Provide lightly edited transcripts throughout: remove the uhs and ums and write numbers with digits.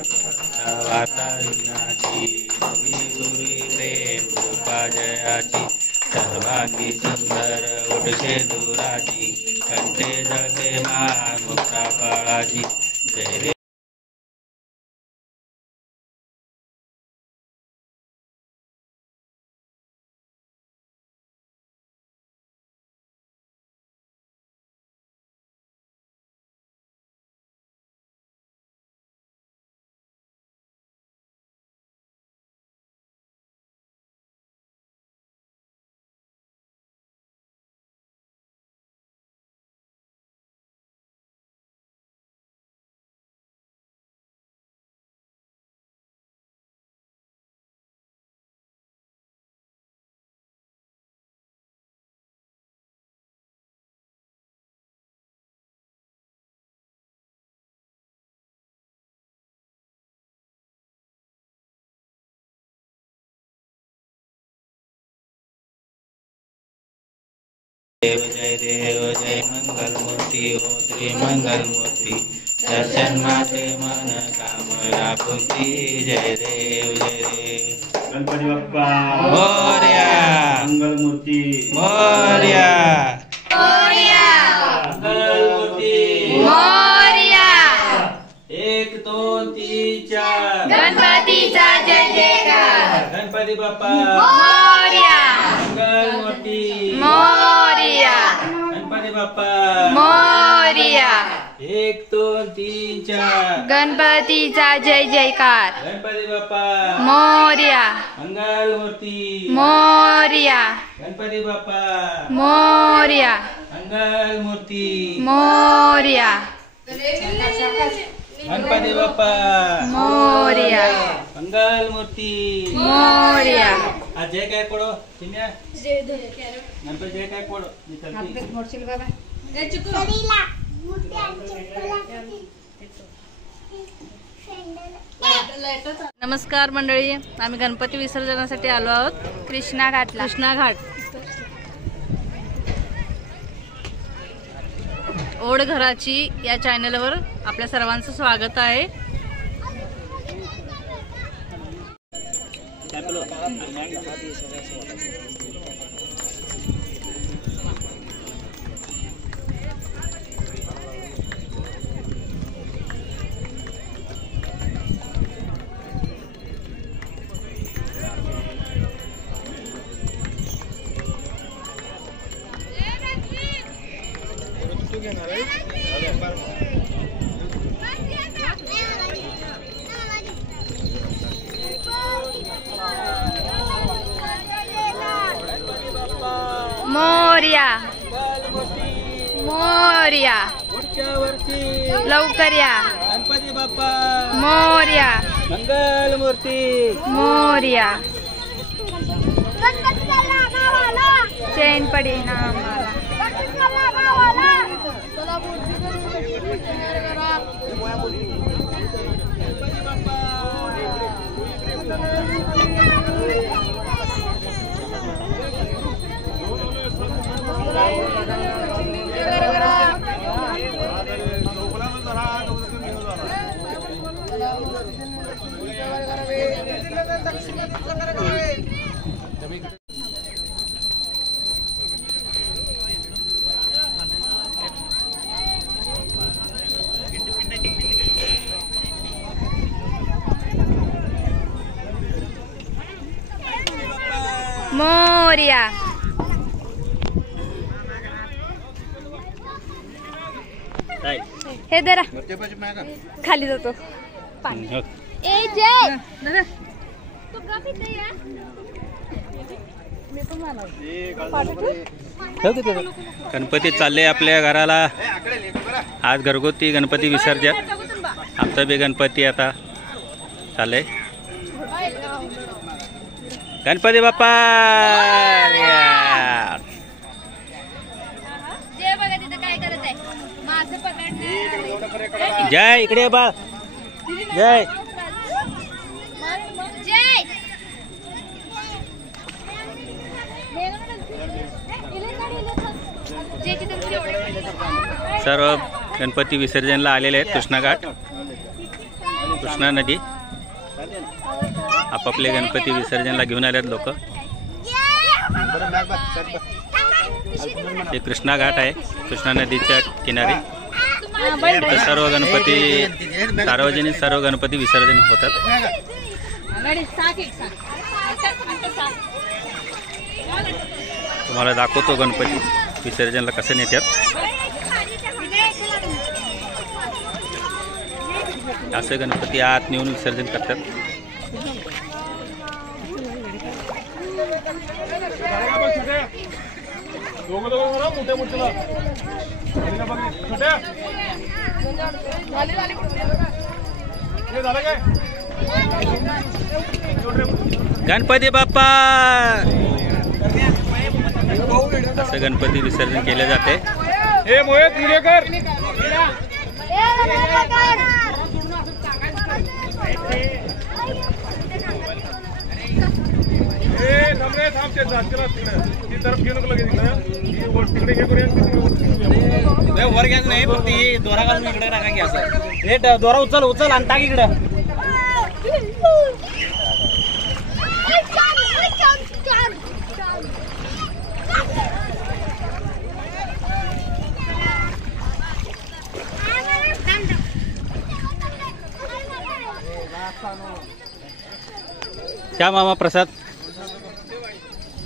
वार्ता विघ्नाची गुरी प्रेम कृपा जयाची सर्वांगी सुंदर उठशे दुराची कंठे जळके मान मुक्ता फळाची जय रे देव जय मंगल मूर्ति ओ श्री मंगल मूर्ति दर्शन माते मन कामना पूर्ति जय देव गणपति बप्पा मोरया मंगल मूर्ति मोरया मंगल मूर्ति मोरया 1 2 3 4 गणपतीचा जय जयकार गणपति बप्पा मोरया मंगल मूर्ति गणपति बप्पा मोरया 1 2 3 4 गणपतीचा जय जयकार गणपति बप्पा मोरया मंगल मूर्ति मोरया गणपति बप्पा मोरया मंगल मूर्ति मोरया गणपति बप्पा मोरया मंगल मूर्ति मोरया जय काय कोडो चिन्या गणपति जय काय कोडो नमस्कार मंडळी, आम्ही गणपती विसर्जनासाठी आलो आहोत कृष्णा घाट ओढ घराची या चॅनलवर आपल्या सर्वांचं स्वागत आहे। मोरया मोरया लवकर या गणपति बप्पा मोरया मंगल मूर्ति मोरया चैन पडी ना मोरया हे जरा खाली जातो गणपती चालले आपल्या घराला। आज घरगुती गणपती विसर्जन, आमचा बी गणपती आता चालले। गणपती बाप्पा जय, इकडे बा जय सर्व गणपती विसर्जनला आलेले आहेत कृष्णा घाट। कृष्णा नदी आपापले गणपती विसर्जनला घेऊन आलेत लोक. हे कृष्णा घाट आहे कृष्णा नदीच्या किनारी. सर्व गणपती सार्वजनिक सर्व गणपती विसर्जन होतात. तुम्हाला दाखवतो गणपती विसर्जनला कसं नेतात. असे गणपती आत नेऊन विसर्जन करतात. गणपती बाप्पा असं गणपती विसर्जन केले जाते. वर घ्यायचं नाही फक्त ही दोरा घालून इकडे टाका की असं. हे दोरा उचल उचल आणि टाक इकडं. क्या मामा प्रसाद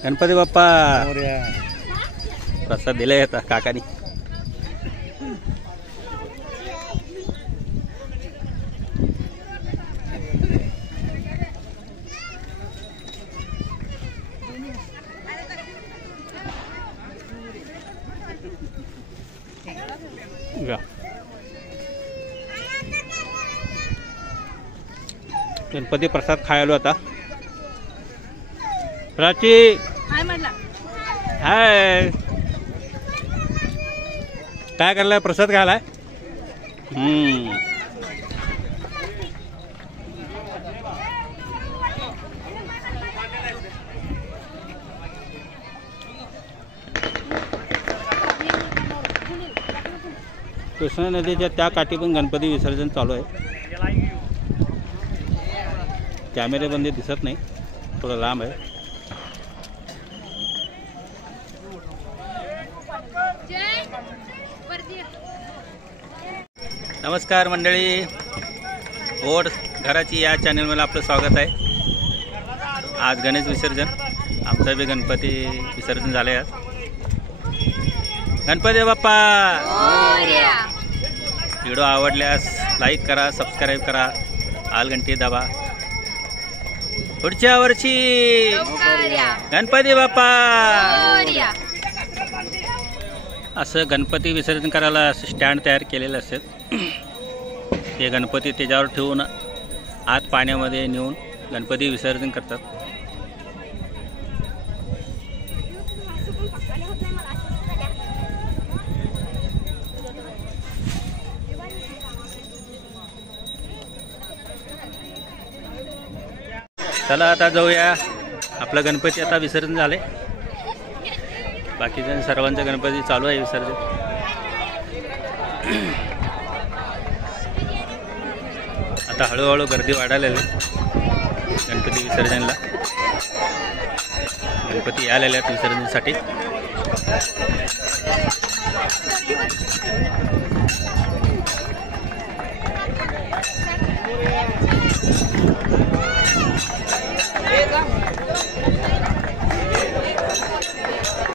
गणपती बाप्पा प्रसाद दिले आता काकानी. गणपती प्रसाद खायलो आता. प्राची हाय काय करलाय प्रसाद खायलाय. कृष्णा नदीच्या त्या काठी पण गणपती विसर्जन चालू आहे. कॅमेरेबंदी दिसत नाही थोडं लांब आहे. नमस्कार मंडळी, ओढ घराची या चॅनलमध्ये आपलं स्वागत आहे. आज गणेश विसर्जन आमचा बी गणपती विसर्जन झाले. आज गणपती बाप्पा. व्हिडिओ आवडल्यास लाईक करा, सबस्क्राईब करा, आल घंटी दाबा. पुढच्या वर्षी गणपती बाप्पा. असं गणपती विसर्जन करायला असं स्टँड तयार केलेलं असेल. ते गणपती त्याच्यावर ठेवून आत पाण्यामध्ये नेऊन गणपती विसर्जन करतात. चला आता जाऊया. आपलं गणपती आता विसर्जन झाले. बाकीच्या सर्वांचं गणपती चालू आहे विसर्जन. आता हळूहळू गर्दी वाढायला गणपती विसर्जनला. गणपती आलेले आहेत विसर्जनासाठी.